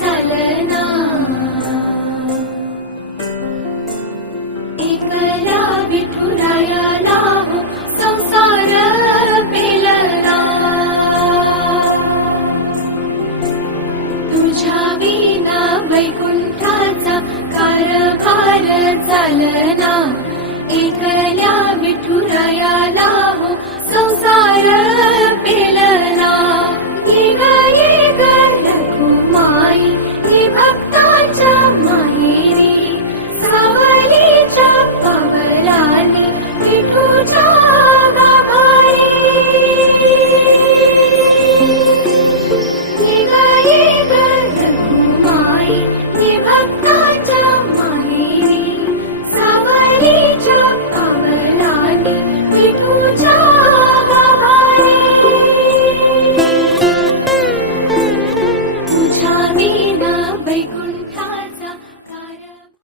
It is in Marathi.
चालना एकला विठुरायाला हो संसार पेलना तुझ्या विना वैकुंठाचा कारभार चालना एकल्या विठुरायाला हो संसार पेलना माई ही भक्ताच्या माहेरी सावलीच्या पवलाने विठुराया